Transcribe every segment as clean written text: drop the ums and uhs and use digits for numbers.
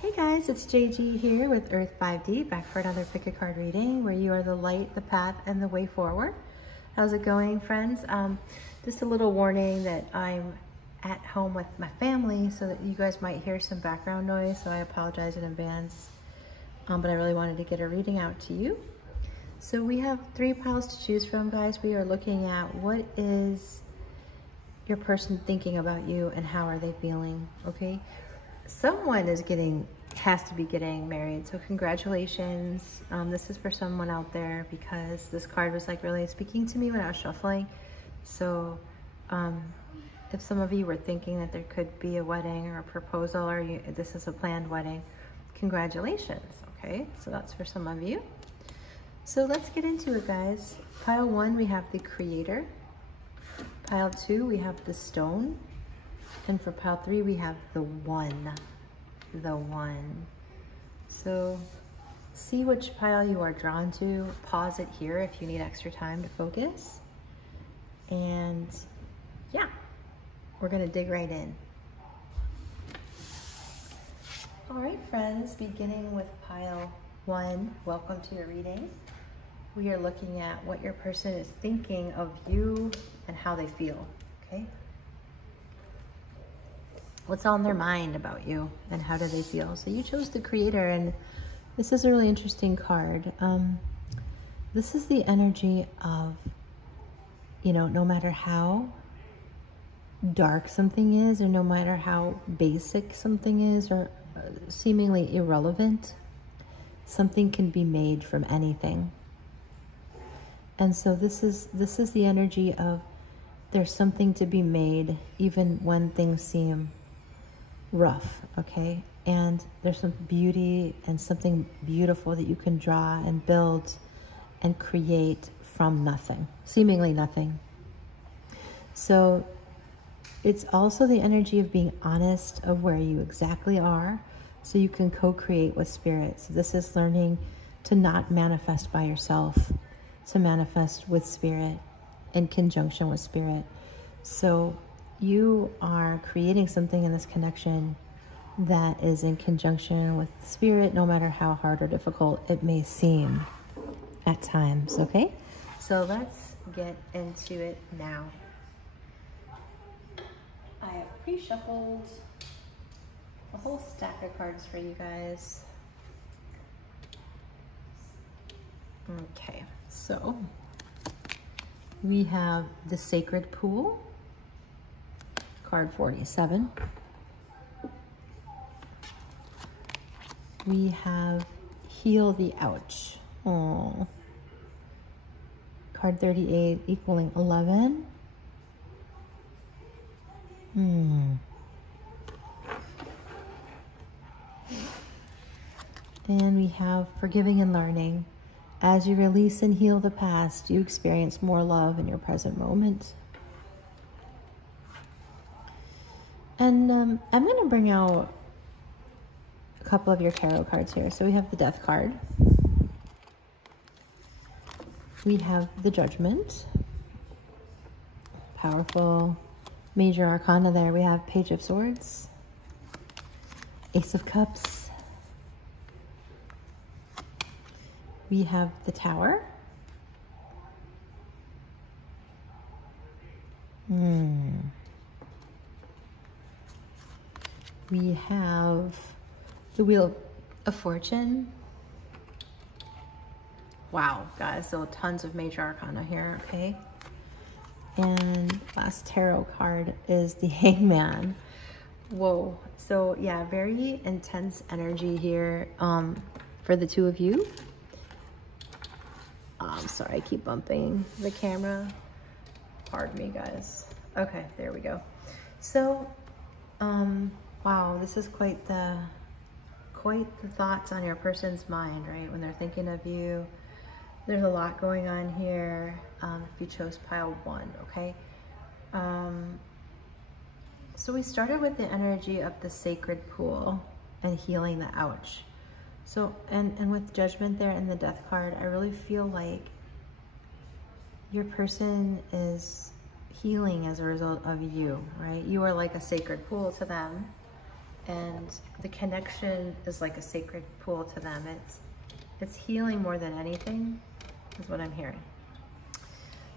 Hey guys, it's JG here with Earth 5D, back for another pick a card reading where you are the light, the path, and the way forward. How's it going, friends? Just a little warning that I'm at home with my family, so that you guys might hear some background noise, so I apologize in advance. But I really wanted to get a reading out to you. So we have 3 piles to choose from, guys. We are looking at what is your person thinking about you and how are they feeling, okay? Someone has to be getting married, so congratulations. This is for someone out there because this card was like really speaking to me when I was shuffling. So if some of you were thinking that there could be a wedding or a proposal, or this is a planned wedding, congratulations, okay? So that's for some of you. So let's get into it, guys. Pile 1, we have the Creator. Pile 2, we have the Stone. And for pile 3, we have the One. The One. So see which pile you are drawn to. Pause it here if you need extra time to focus. And yeah, we're gonna dig right in. All right, friends, beginning with pile 1, welcome to your reading. We are looking at what your person is thinking of you and how they feel, okay? What's on their mind about you and how do they feel? So you chose the Creator, and this is a really interesting card. This is the energy of, you know, no matter how dark something is, or no matter how basic something is, or seemingly irrelevant, something can be made from anything. And so this is the energy of there's something to be made even when things seem rough, okay? And there's some beauty and something beautiful that you can draw and build and create from nothing, seemingly nothing. So it's also the energy of being honest of where you exactly are, so you can co-create with Spirit. So this is learning to not manifest by yourself, to manifest with Spirit, in conjunction with Spirit. So you are creating something in this connection that is in conjunction with Spirit, no matter how hard or difficult it may seem at times, okay? So let's get into it now. I have pre-shuffled a whole stack of cards for you guys. Okay, so we have the Sacred Pool, card 47. We have Heal the Ouch. Oh, card 38 equaling 11. And we have Forgiving and Learning. As you release and heal the past, you experience more love in your present moment. And I'm going to bring out a couple of your tarot cards here. So we have the Death card. We have the Judgment. Powerful major arcana there. We have Page of Swords. Ace of Cups. We have the Tower. We have the Wheel of Fortune. Wow, guys, so tons of major arcana here, okay? And last tarot card is the Hangman. Whoa, so yeah, very intense energy here for the two of you. I'm sorry, I keep bumping the camera. Pardon me, guys. Okay, there we go. So, wow, this is quite the thoughts on your person's mind, right? When they're thinking of you, there's a lot going on here. If you chose pile 1, okay? So we started with the energy of the Sacred Pool and healing the ouch. So, and with Judgment there and the Death card, I really feel like your person is healing as a result of you, right? You are like a sacred pool to them. And the connection is like a sacred pool to them. It's healing more than anything, is what I'm hearing.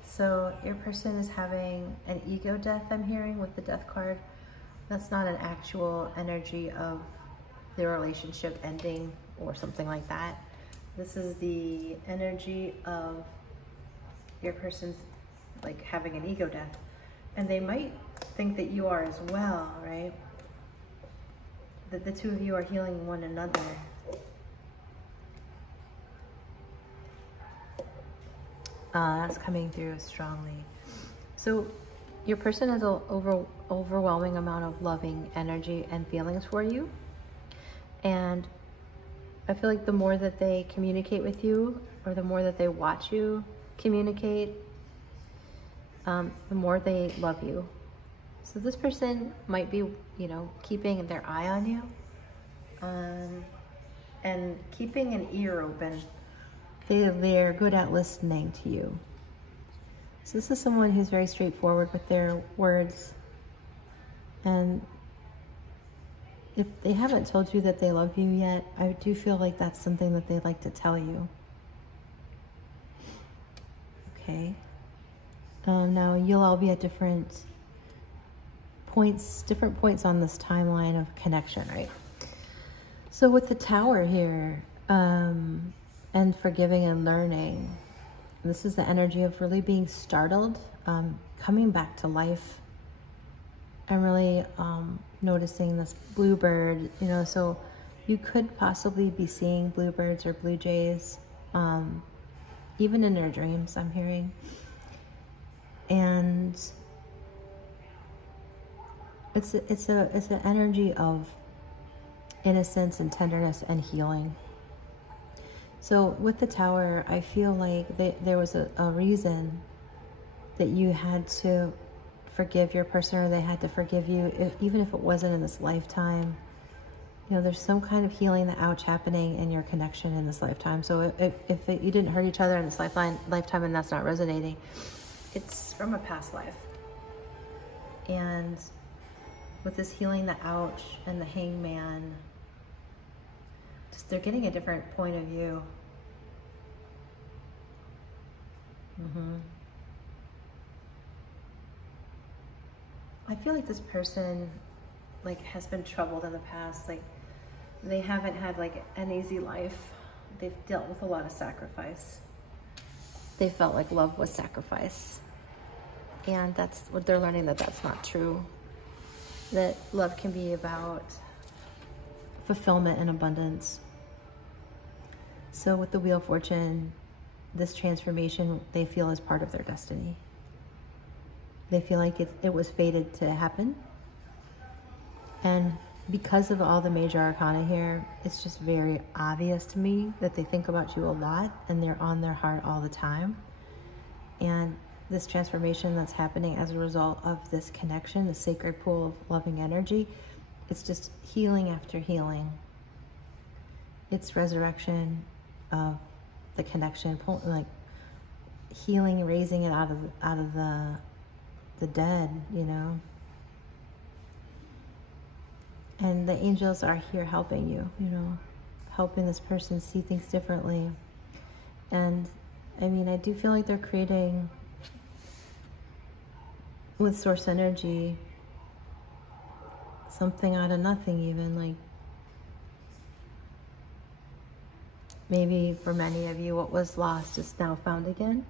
So your person is having an ego death, I'm hearing, with the death card. That's not an actual energy of their relationship ending or something like that. This is the energy of your person's like having an ego death. And they might think that you are as well, right? That the two of you are healing one another. That's coming through strongly. So your person has an overwhelming amount of loving energy and feelings for you. And I feel like the more that they communicate with you, or the more that they watch you communicate, the more they love you. So this person might be, you know, keeping their eye on you, and keeping an ear open. They're good at listening to you. So this is someone who's very straightforward with their words. And if they haven't told you that they love you yet, I do feel like that's something that they'd like to tell you. Okay. Now you'll all be at different points on this timeline of connection, right? So with the Tower here, and forgiving and learning, this is the energy of really being startled, coming back to life. I'm really noticing this bluebird, you know, so you could possibly be seeing bluebirds or blue jays, even in your dreams, I'm hearing. And it's an energy of innocence and tenderness and healing. So with the Tower, I feel like there was a reason that you had to forgive your person, or they had to forgive you, even if it wasn't in this lifetime. You know, there's some kind of healing, the ouch, happening in your connection in this lifetime. So if you didn't hurt each other in this lifetime and that's not resonating, it's from a past life. And with this healing, the ouch and the hangman, just they're getting a different point of view. I feel like this person like has been troubled in the past. Like they haven't had like an easy life. They've dealt with a lot of sacrifice. They felt like love was sacrifice. And that's what they're learning, that that's not true. That love can be about fulfillment and abundance. So with the Wheel of Fortune, this transformation they feel is part of their destiny. They feel like it was fated to happen. And because of all the major arcana here, it's just very obvious to me that they think about you a lot and they're on their heart all the time. And this transformation that's happening as a result of this connection, the sacred pool of loving energy, it's just healing after healing. It's resurrection of the connection, like healing, raising it out of the dead, you know. And the angels are here helping you, you know, helping this person see things differently. And I mean, I do feel like they're creating, with source energy, something out of nothing, even. Like maybe for many of you, what was lost is now found again.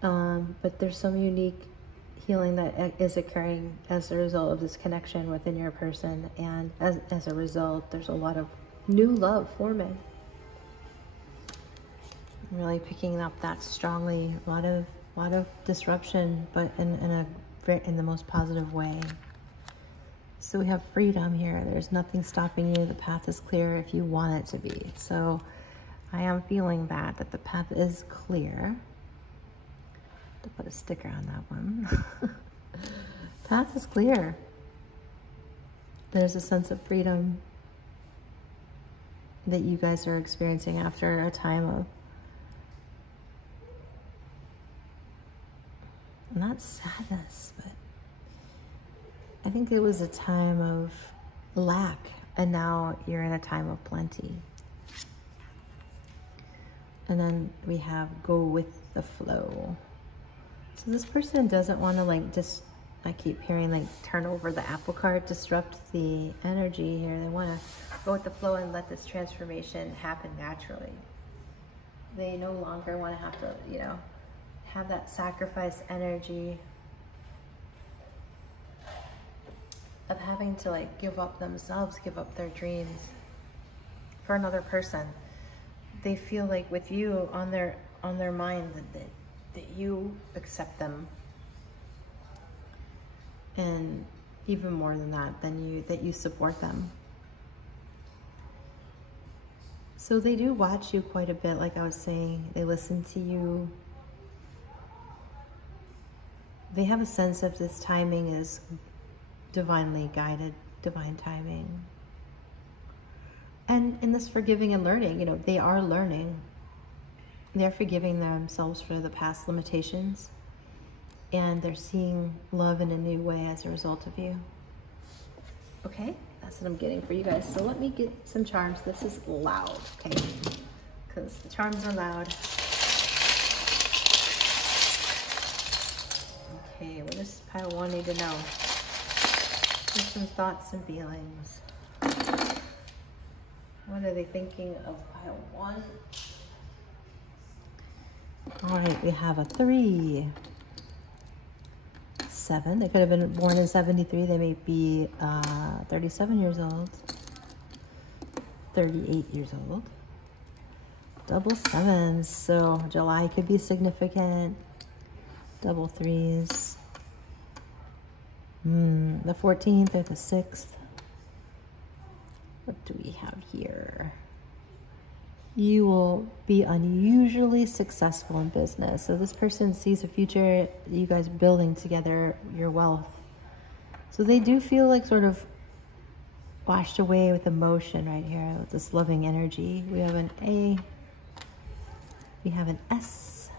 But there's some unique healing that is occurring as a result of this connection within your person, and as a result, there's a lot of new love forming. I'm really picking up that strongly. A lot of disruption, but in the most positive way. So we have freedom here. There's nothing stopping you. The path is clear if you want it to be. So I am feeling that the path is clear. To put a sticker on that one. Path is clear. There's a sense of freedom that you guys are experiencing after a time of not sadness, but I think it was a time of lack, and now you're in a time of plenty. And then we have go with the flow. So this person doesn't want to like just, I keep hearing like turn over the apple cart, disrupt the energy here. They want to go with the flow and let this transformation happen naturally. They no longer want to have to, you know, have that sacrifice energy of having to like give up themselves, give up their dreams for another person. They feel like with you on their mind that you accept them, and even more than that, that you support them. So they do watch you quite a bit, like I was saying. They listen to you. They have a sense of this timing is divinely guided, divine timing. And in this forgiving and learning, you know, they are learning. They're forgiving themselves for the past limitations, and they're seeing love in a new way as a result of you. Okay, that's what I'm getting for you guys. So let me get some charms. This is loud, okay? Because the charms are loud. Okay, what does pile 1 need to know? Just some thoughts and feelings. What are they thinking of pile 1? All right, we have a 3, 7. They could have been born in 73. They may be 37 years old, 38 years old. Double 7s, so July could be significant. Double 3s. The 14th or the 6th. What do we have here? You will be unusually successful in business. So this person sees a future, you guys building together your wealth. So they do feel like sort of washed away with emotion right here, with this loving energy. We have an A, we have an S,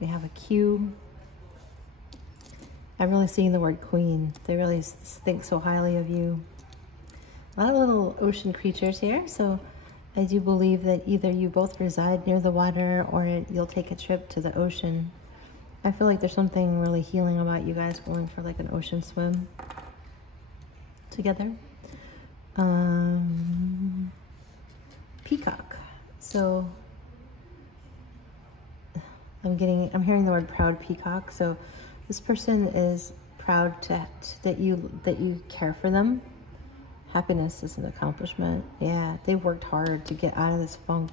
we have a Q. I'm really seeing the word queen. They really think so highly of you. A lot of little ocean creatures here, so I do believe that either you both reside near the water or you'll take a trip to the ocean. I feel like there's something really healing about you guys going for like an ocean swim together. Peacock. So I'm hearing the word proud peacock. So this person is proud that you care for them. Happiness is an accomplishment. Yeah, they worked hard to get out of this funk.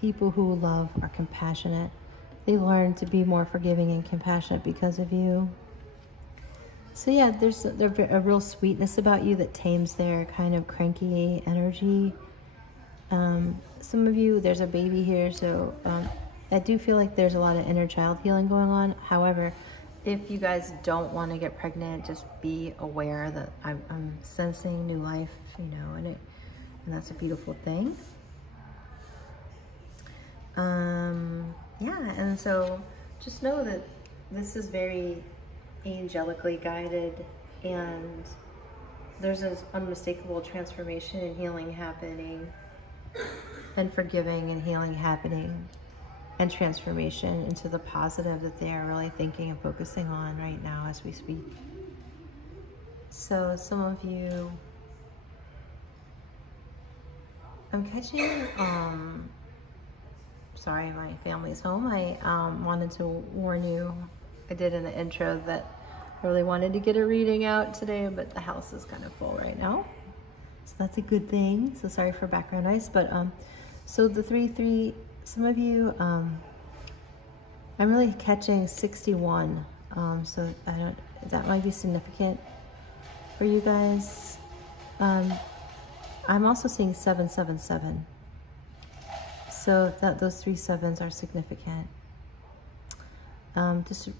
People who love are compassionate. They learn to be more forgiving and compassionate because of you. So yeah, there's a real sweetness about you that tames their kind of cranky energy. Some of you, there's a baby here, so I do feel like there's a lot of inner child healing going on. However, if you guys don't want to get pregnant, just be aware that I'm sensing new life, you know, and that's a beautiful thing. Yeah, and so just know that this is very angelically guided, and there's an unmistakable transformation and healing happening, and forgiving and healing happening, and transformation into the positive that they are really thinking and focusing on right now as we speak. So some of you, I'm catching, sorry, my family's home. I wanted to warn you, I did in the intro that I really wanted to get a reading out today, but the house is kind of full right now. So that's a good thing. So sorry for background noise, but so the 3-3, some of you, I'm really catching 61. So that might be significant for you guys. I'm also seeing 777. So those 3 7s are significant.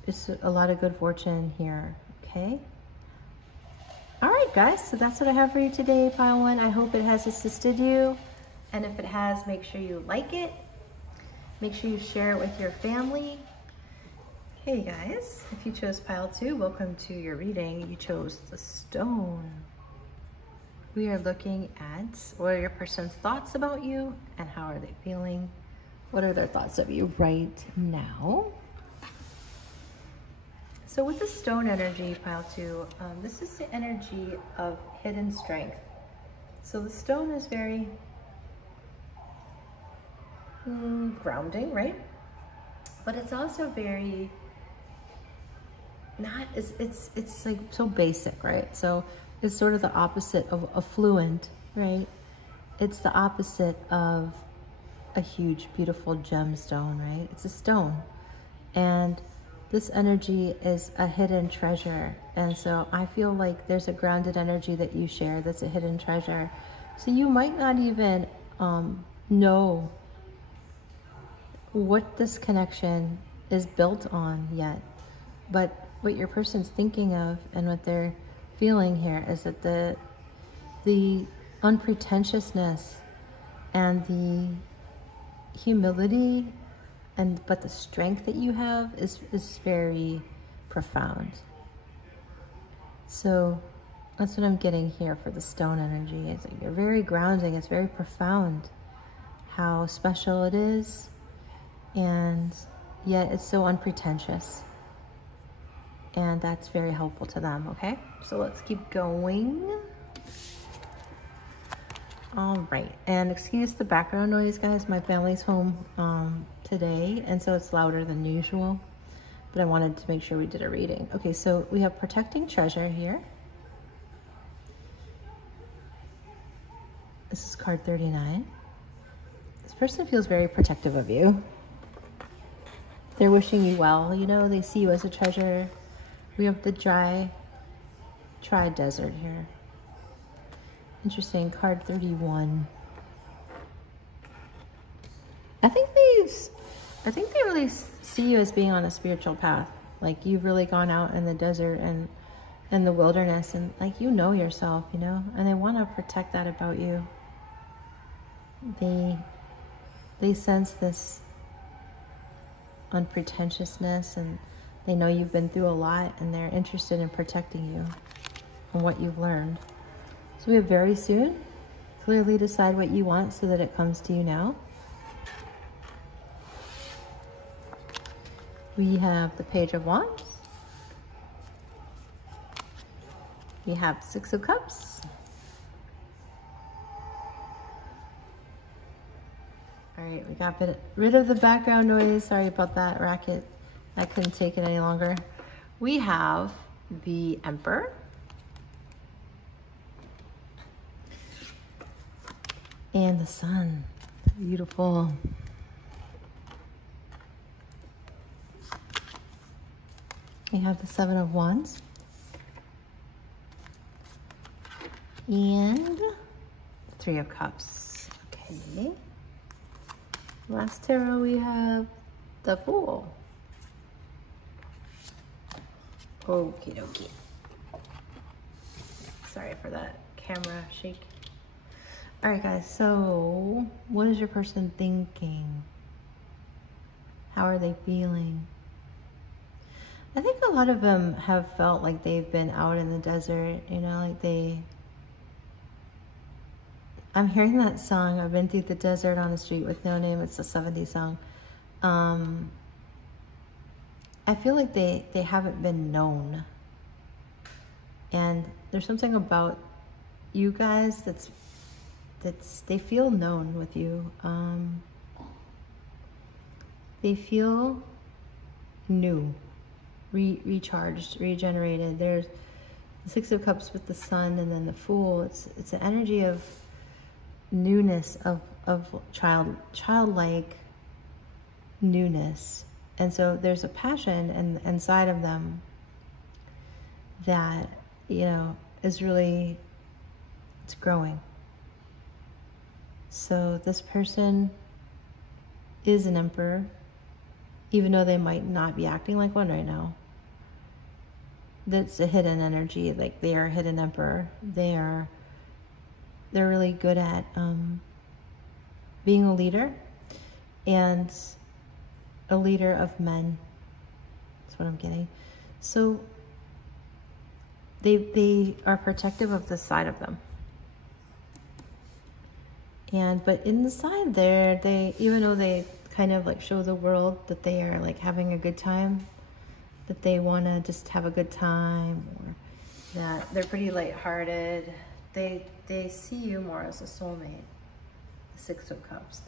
It's a lot of good fortune here, okay? All right, guys, so that's what I have for you today, Pile 1. I hope it has assisted you. And if it has, make sure you like it. Make sure you share it with your family. Hey guys, if you chose pile 2, welcome to your reading. You chose the stone. We are looking at what are your person's thoughts about you and how are they feeling? What are their thoughts of you right now? So with the stone energy, pile 2, this is the energy of hidden strength. So the stone is very grounding, right? But it's also very it's like so basic, right? So it's sort of the opposite of affluent, right? It's the opposite of a huge, beautiful gemstone, right? It's a stone. And this energy is a hidden treasure. And so I feel like there's a grounded energy that you share that's a hidden treasure. So you might not even know what this connection is built on yet. But what your person's thinking of and what they're feeling here is that the unpretentiousness and the humility but the strength that you have is very profound. So that's what I'm getting here for the stone energy. It's like you're very grounding, it's very profound how special it is, and yet it's so unpretentious. And that's very helpful to them, okay? So let's keep going. All right, and excuse the background noise, guys. My family's home today, and so it's louder than usual, but I wanted to make sure we did a reading. Okay, so we have protecting treasure here. This is card 39. This person feels very protective of you. They're wishing you well, you know, they see you as a treasure. We have the dry desert here. Interesting, card 31. I think they really see you as being on a spiritual path. Like you've really gone out in the desert and in the wilderness, and like you know yourself, you know, and they want to protect that about you. They sense this unpretentiousness, and they know you've been through a lot, and they're interested in protecting you and what you've learned. So we have very soon. Clearly decide what you want so that it comes to you now. We have the Page of Wands. We have 6 of Cups. All right, we got rid of the background noise. Sorry about that racket. I couldn't take it any longer. We have the Emperor. And the Sun. Beautiful. We have the 7 of Wands. And the 3 of Cups. Okay. Last tarot we have the Fool. Okie dokie. Sorry for that camera shake. All right, guys, so what is your person thinking? How are they feeling? I think a lot of them have felt like they've been out in the desert, you know, like I'm hearing that song, I've been through the desert on the street with no name. It's a 70s song. I feel like they haven't been known. And there's something about you guys they feel known with you. They feel new, recharged, regenerated. There's the 6 of Cups with the Sun and then the Fool. It's an energy of newness, of childlike newness. And so there's a passion inside of them that, you know, is really, it's growing. So this person is an Emperor, even though they might not be acting like one right now. That's a hidden energy, like they are a hidden Emperor. They're really good at being a leader, and a leader of men. That's what I'm getting. So they are protective of the side of them. But inside there, even though they kind of like show the world that they are like having a good time, that they want to just have a good time, or that they're pretty lighthearted, they see you more as a soulmate. The Six of Cups.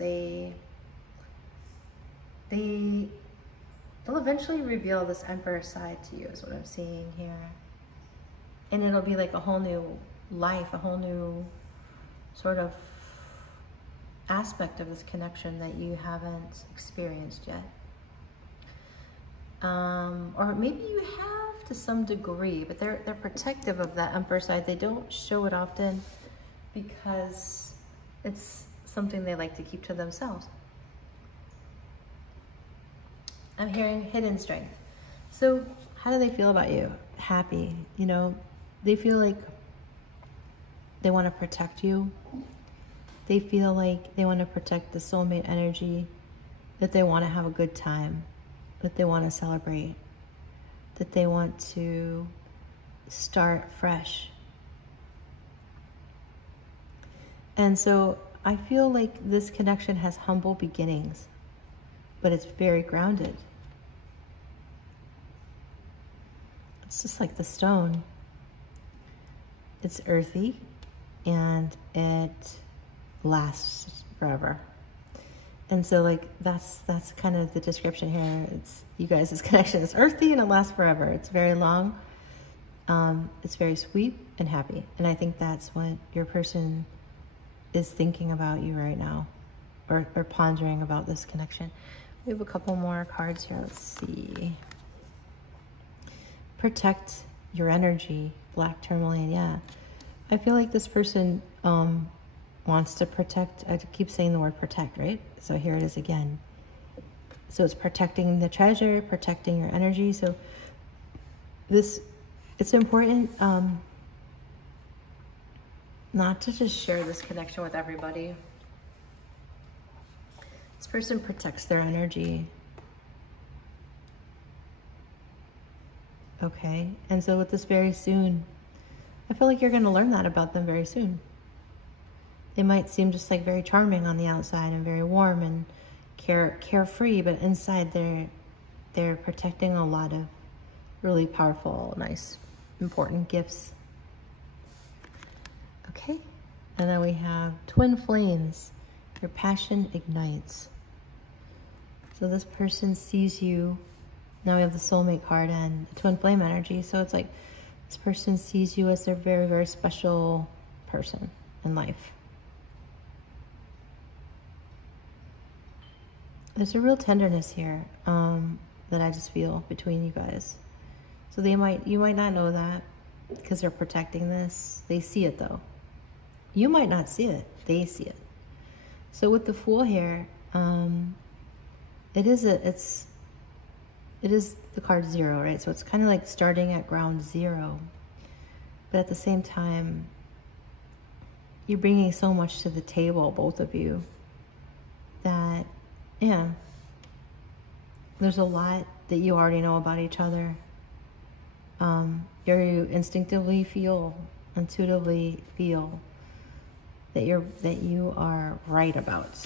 They'll eventually reveal this Emperor side to you, is what I'm seeing here. And it'll be like a whole new life, a whole new sort of aspect of this connection that you haven't experienced yet. Or maybe you have to some degree, but they're protective of that Emperor side. They don't show it often because it's something they like to keep to themselves. I'm hearing hidden strength. So how do they feel about you? Happy, you know, they feel like they want to protect you. They feel like they want to protect the soulmate energy, that they want to have a good time, that they want to celebrate, that they want to start fresh. And so I feel like this connection has humble beginnings, but it's very grounded. It's just like the stone. It's earthy and it lasts forever. And so like that's kind of the description here. It's you guys' this connection is earthy and it lasts forever. It's very long. It's very sweet and happy. And I think that's what your person is thinking about you right now, or pondering about this connection. We have a couple more cards here. Let's see. Protect your energy, black tourmaline. Yeah, I feel like this person wants to protect. I keep saying the word protect, right? So here it is again. So it's protecting the treasure, protecting your energy. So it's important not to just share this connection with everybody. This person protects their energy. Okay, and so with this very soon, I feel like you're going to learn that about them very soon. They might seem just like very charming on the outside and very warm and carefree, but inside they're protecting a lot of really powerful, nice, important gifts. Okay, and then we have twin flames. Your passion ignites. So this person sees you. Now we have the soulmate card and the twin flame energy. So it's like this person sees you as their very, very special person in life. There's a real tenderness here that I just feel between you guys. So you might not know that because they're protecting this. They see it though. You might not see it. They see it. So with the Fool here, it is the card 0, right? So it's kind of like starting at ground 0, but at the same time, you're bringing so much to the table, both of you, that yeah, there's a lot that you already know about each other. You instinctively feel, intuitively feel that you are right about.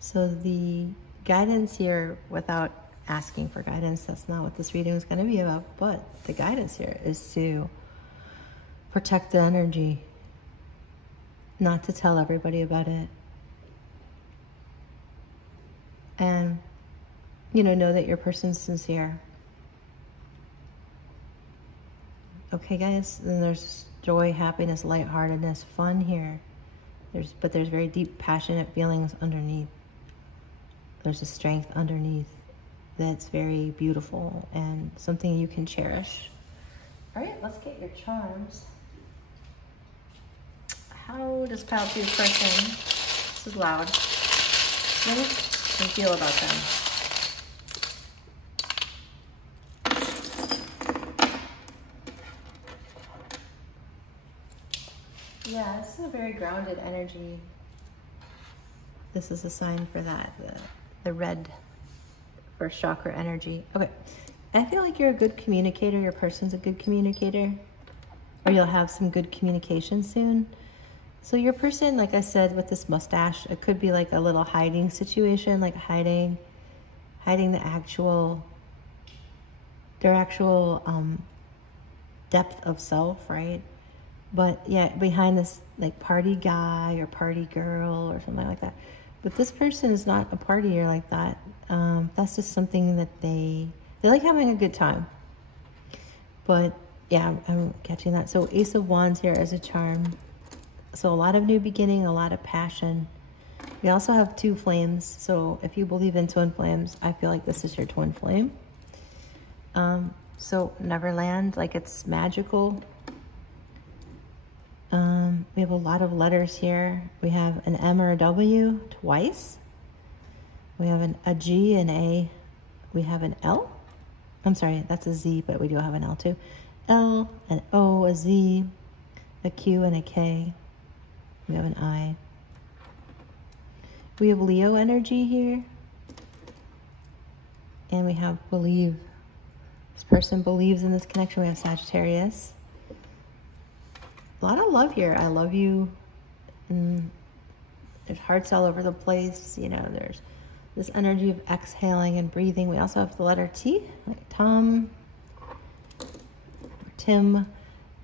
So the guidance here, without asking for guidance, that's not what this reading is going to be about, but the guidance here is to protect the energy, not to tell everybody about it. And, know that your person's sincere. Okay, guys, then there's joy, happiness, lightheartedness, fun here. But there's very deep, passionate feelings underneath. There's a strength underneath that's very beautiful and something you can cherish. All right, let's get your charms. How does Pile 2's person, this is loud, think and feel about them? Yeah, this is a very grounded energy. This is a sign for that, the red first chakra energy. Okay. I feel like you're a good communicator. Your person's a good communicator. Or you'll have some good communication soon. So your person, like I said, with this mustache, it could be like a little hiding situation, like hiding the actual, their actual depth of self, right? But yeah, behind this like party guy or party girl or something like that. But this person is not a partier like that. That's just something that they like having a good time. But yeah, I'm catching that. So Ace of Wands here as a charm. So a lot of new beginning, a lot of passion. We also have 2 flames. So if you believe in twin flames, I feel like this is your twin flame. So Neverland, like it's magical. We have a lot of letters here. We have an M or a W twice. We have a G, an A. We have an L. I'm sorry, that's a Z, but we do have an L too. L, an O, a Z, a Q, and a K. We have an I. We have Leo energy here. And we have believe. This person believes in this connection. We have Sagittarius. A lot of love here. I love you. And there's hearts all over the place. You know, there's this energy of exhaling and breathing. We also have the letter T, like Tom, Tim.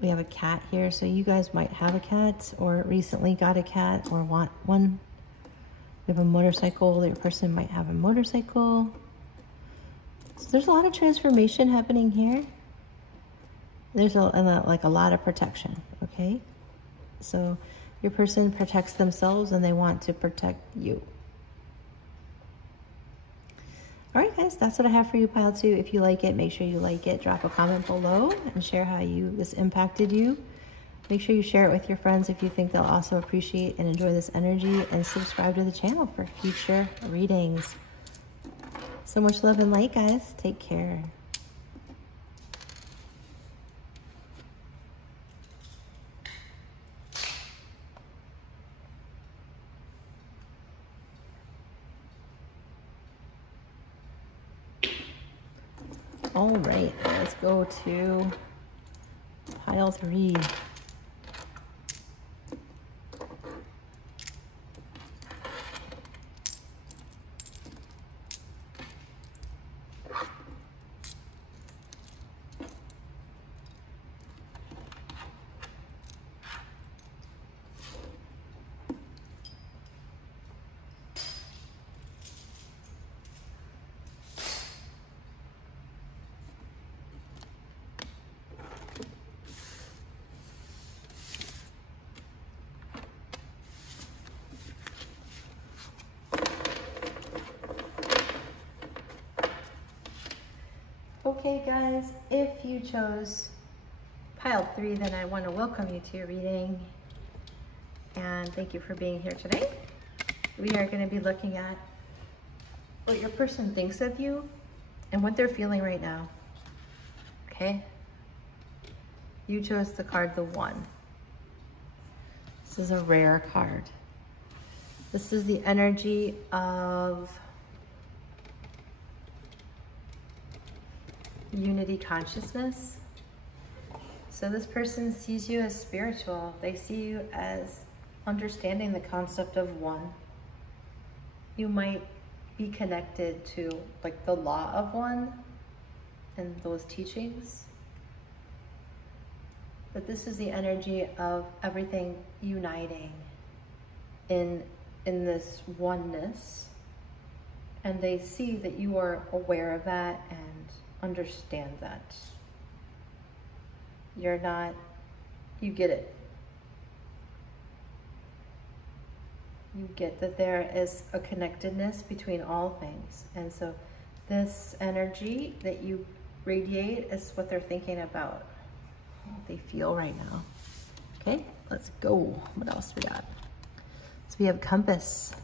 We have a cat here. So you guys might have a cat or recently got a cat or want one. We have a motorcycle. Your person might have a motorcycle. So there's a lot of transformation happening here. There's like a lot of protection, okay? So your person protects themselves and they want to protect you. All right, guys, that's what I have for you, Pile 2. If you like it, make sure you like it. Drop a comment below and share how this impacted you. Make sure you share it with your friends if you think they'll also appreciate and enjoy this energy, and subscribe to the channel for future readings. So much love and light, guys. Take care. All right, let's go to pile 3. Okay, guys, if you chose pile 3, then I want to welcome you to your reading. And thank you for being here today. We are going to be looking at what your person thinks of you and what they're feeling right now. Okay? You chose the card, the 1. This is a rare card. This is the energy of unity consciousness. So this person sees you as spiritual. They see you as understanding the concept of one. You might be connected to like the law of one and those teachings. But this is the energy of everything uniting in this oneness. And they see that you are aware of that and understand that. You're not, you get it. You get that there is a connectedness between all things. And so this energy that you radiate is what they're thinking about, what they feel right now. Okay, let's go. What else we got? So we have compass.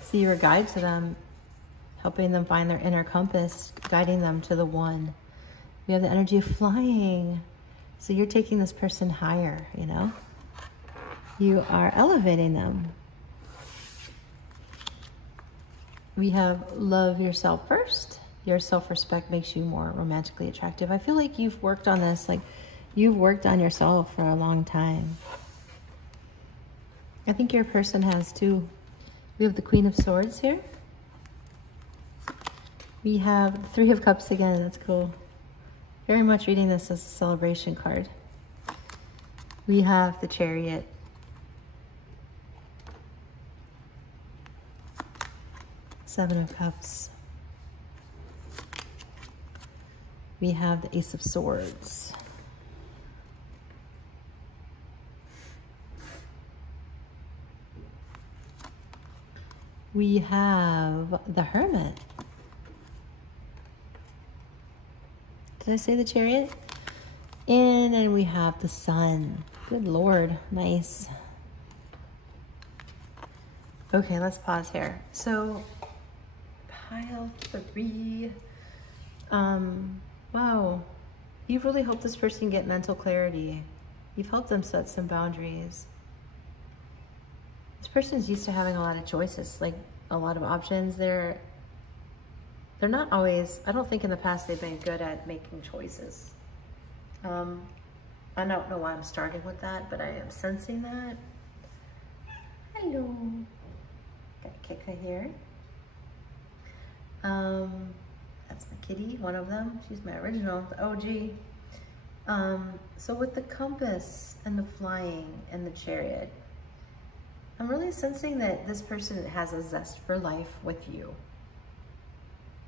See your guide to them, helping them find their inner compass, guiding them to the one. We have the energy of flying. So you're taking this person higher, you know? You are elevating them. We have love yourself first. Your self-respect makes you more romantically attractive. I feel like you've worked on this, like you've worked on yourself for a long time. I think your person has too. We have the Queen of Swords here. We have the Three of Cups again. That's cool. Very much reading this as a celebration card. We have the Chariot. Seven of Cups. We have the Ace of Swords. We have the Hermit. Did I say the Chariot? And then we have the Sun. Good Lord, nice. Okay, let's pause here. So, pile 3. Wow, you've really helped this person get mental clarity. You've helped them set some boundaries. This person's used to having a lot of choices, like a lot of options. They're not always, I don't think in the past they've been good at making choices. I don't know why I'm starting with that, but I am sensing that. Hello. Got a Kika here. That's my kitty, one of them. She's my original, the OG. So with the compass and the flying and the chariot, I'm really sensing that this person has a zest for life with you.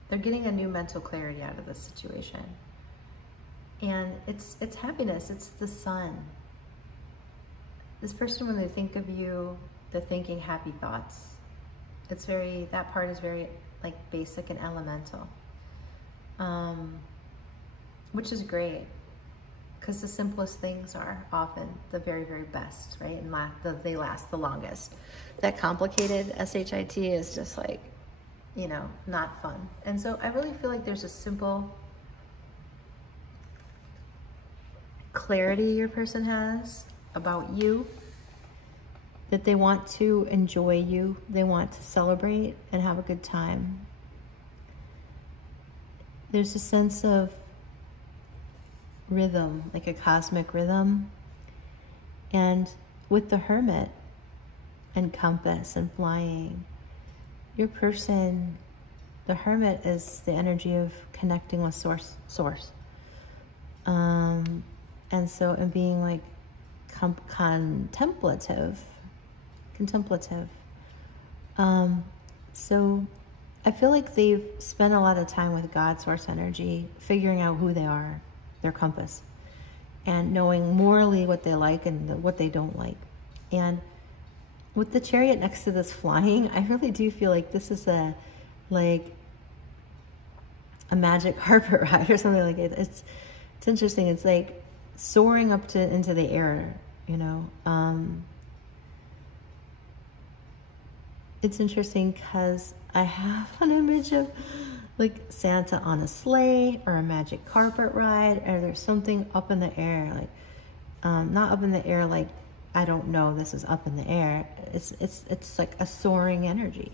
They're getting a new mental clarity out of this situation. And it's happiness, it's the sun. This person, when they think of you, they're thinking happy thoughts. It's very, that part is very like basic and elemental. Which is great, because the simplest things are often the very, very best, right? And they last the longest. That complicated SHIT is just like, you know, not fun. And so I really feel like there's a simple clarity your person has about you, that they want to enjoy you, they want to celebrate and have a good time. There's a sense of rhythm, like a cosmic rhythm. And with the Hermit and compass and flying, your person, the Hermit, is the energy of connecting with source. And so, and being like contemplative. So I feel like they've spent a lot of time with God, source energy, figuring out who they are, their compass, and knowing morally what they like and what they don't like. And with the chariot next to this flying, I really do feel like this is a magic carpet ride or something like it. It's interesting. It's like soaring up into the air, you know. It's interesting because I have an image of like Santa on a sleigh or a magic carpet ride, or there's something up in the air, like not up in the air like, I don't know, this is up in the air. It's like a soaring energy.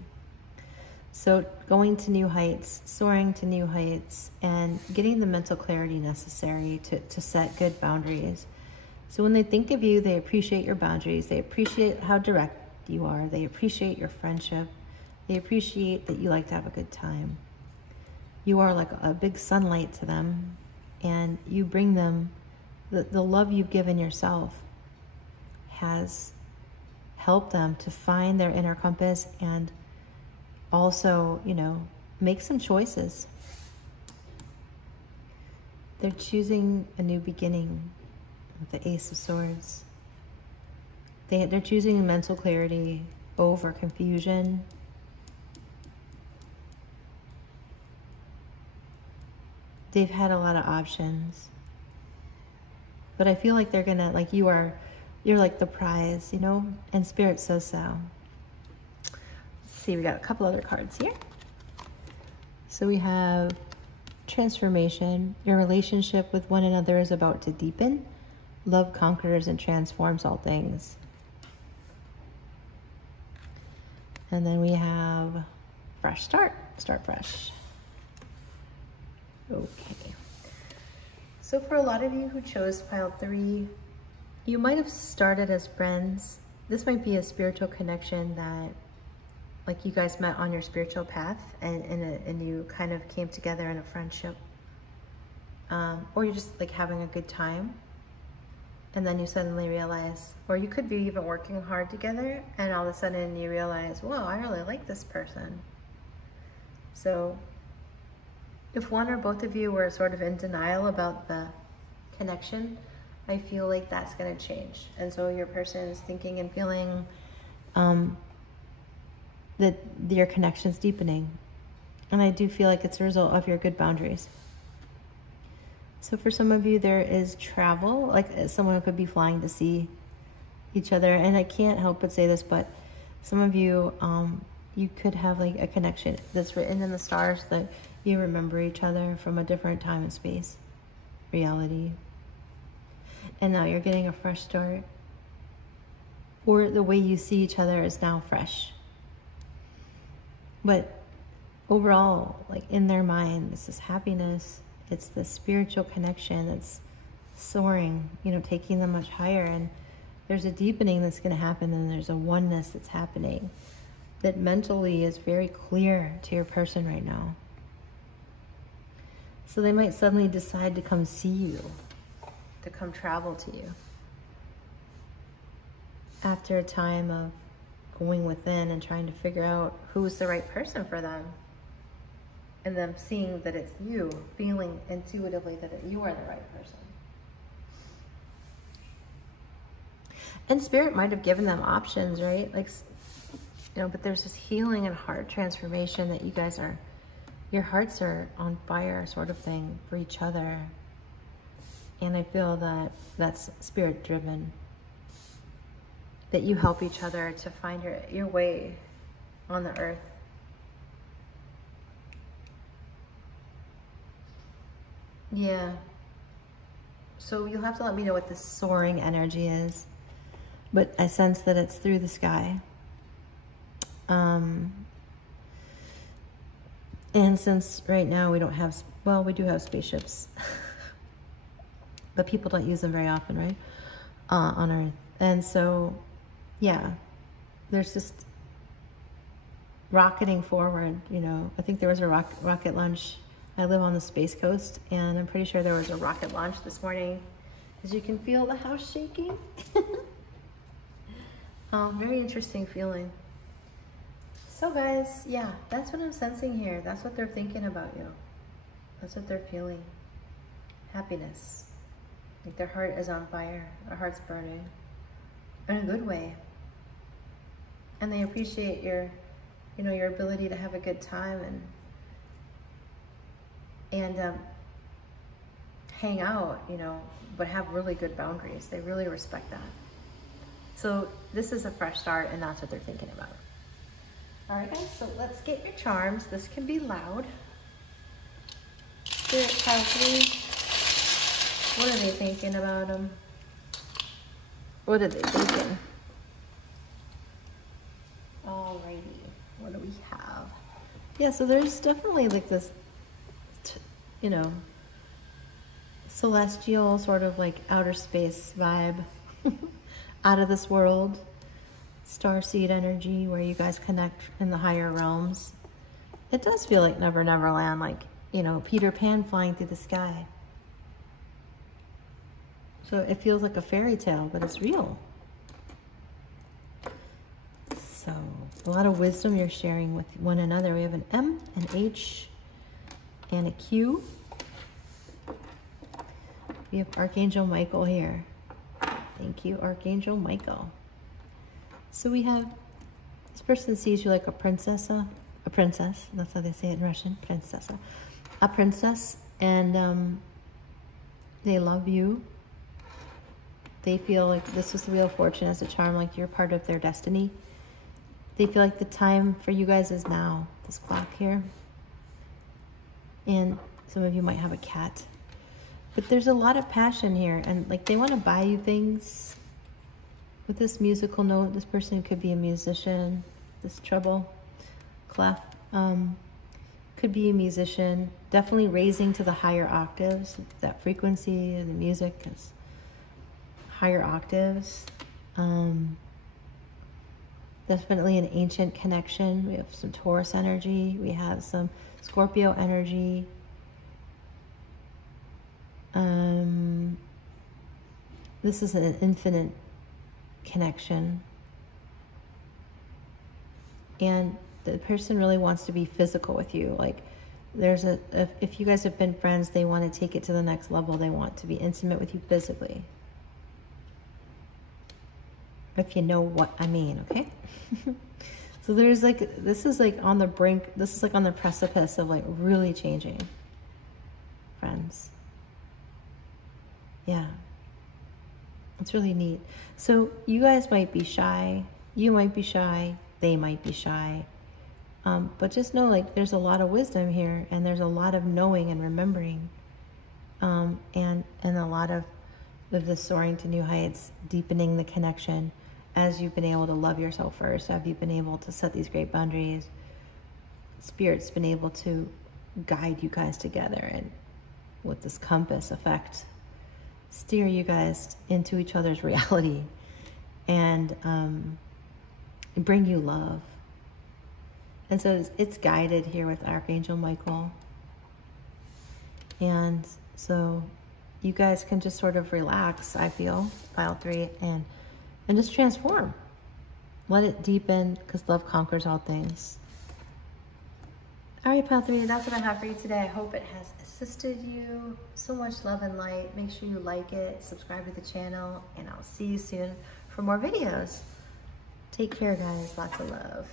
So going to new heights, soaring to new heights, and getting the mental clarity necessary to set good boundaries. So when they think of you, they appreciate your boundaries. They appreciate how direct you are. They appreciate your friendship. They appreciate that you like to have a good time. You are like a big sunlight to them, and you bring them the love you've given yourself has helped them to find their inner compass and also, you know, make some choices. They're choosing a new beginning with the Ace of Swords. They're choosing mental clarity over confusion. They've had a lot of options, but I feel like they're gonna, like, you're like the prize, you know, and Spirit says so. Let's see, we got a couple other cards here. So we have transformation. Your relationship with one another is about to deepen. Love conquers and transforms all things. And then we have fresh start. Start fresh. Okay. So for a lot of you who chose pile 3, you might have started as friends. This might be a spiritual connection that, like, you guys met on your spiritual path and you kind of came together in a friendship. Or you're just like having a good time. And then you suddenly realize, or you could be even working hard together and all of a sudden you realize, whoa, I really like this person. So if one or both of you were sort of in denial about the connection, I feel like that's going to change. And so your person is thinking and feeling that your connection's deepening. And I do feel like it's a result of your good boundaries. So for some of you, there is travel, like someone could be flying to see each other. And I can't help but say this, but some of you, you could have like a connection that's written in the stars that you remember each other from a different time and space, reality. And now you're getting a fresh start. Or the way you see each other is now fresh. But overall, like in their mind, this is happiness. It's the spiritual connection that's soaring, you know, taking them much higher. And there's a deepening that's going to happen, and there's a oneness that's happening that mentally is very clear to your person right now. So they might suddenly decide to come see you, to come travel to you. After a time of going within and trying to figure out who's the right person for them. And them seeing that it's you, feeling intuitively that you are the right person. And Spirit might have given them options, right? Like, you know, but there's this healing and heart transformation that you guys are, your hearts are on fire sort of thing for each other. And I feel that that's Spirit driven. That you help each other to find your way on the earth. Yeah. So you'll have to let me know what this soaring energy is. But I sense that it's through the sky. And since right now we don't have, well, we do have spaceships. But people don't use them very often, right? On Earth. And so, yeah, there's just rocketing forward, you know. I think there was a rocket launch. I live on the Space Coast, and I'm pretty sure there was a rocket launch this morning. As you can feel the house shaking. Very interesting feeling. So guys, yeah, that's what I'm sensing here. That's what they're thinking about you. That's what they're feeling. Happiness. Like their heart is on fire. Their heart's burning. In a good way. And they appreciate your, you know, your ability to have a good time and hang out, you know, but have really good boundaries. They really respect that. So this is a fresh start, and that's what they're thinking about. All right, guys, so let's get your charms. This can be loud. Spirit pile 3. What are they thinking about them? What are they thinking? Alrighty, what do we have? Yeah, so there's definitely like this, you know, celestial sort of like outer space vibe, out of this world, starseed energy where you guys connect in the higher realms. It does feel like Never Never Land, like, you know, Peter Pan flying through the sky. So it feels like a fairy tale, but it's real. So a lot of wisdom you're sharing with one another. We have an M, an H, and a Q. We have Archangel Michael here. Thank you, Archangel Michael. So we have, this person sees you like a princess, that's how they say it in Russian, princessa. A princess, and they love you. They feel like this is the Wheel of Fortune as a charm, like you're part of their destiny. They feel like the time for you guys is now, this clock here. And some of you might have a cat. But there's a lot of passion here, and like they want to buy you things. With this musical note, this person could be a musician, this treble, clef, Could be a musician, definitely raising to the higher octaves. That frequency of the music is higher octaves. Definitely an ancient connection. We have some Taurus energy. We have some Scorpio energy. This is an infinite connection. And the person really wants to be physical with you. Like, there's if you guys have been friends, they want to take it to the next level. They want to be intimate with you physically. If you know what I mean, okay? So there's like, this is like on the brink, this is like on the precipice of like really changing, friends. Yeah. It's really neat. So you guys might be shy. You might be shy. They might be shy. But just know, like, there's a lot of wisdom here, and there's a lot of knowing and remembering, and a lot of this soaring to new heights, deepening the connection as you've been able to love yourself first. Have you been able to set these great boundaries? Spirit's been able to guide you guys together, and with this compass effect, steer you guys into each other's reality, and bring you love. And so it's guided here with Archangel Michael. And so you guys can just sort of relax, I feel, pile 3, and just transform. Let it deepen, because love conquers all things. All right, pile 3, that's what I have for you today. I hope it has assisted you. So much love and light. Make sure you like it, subscribe to the channel, and I'll see you soon for more videos. Take care, guys. Lots of love.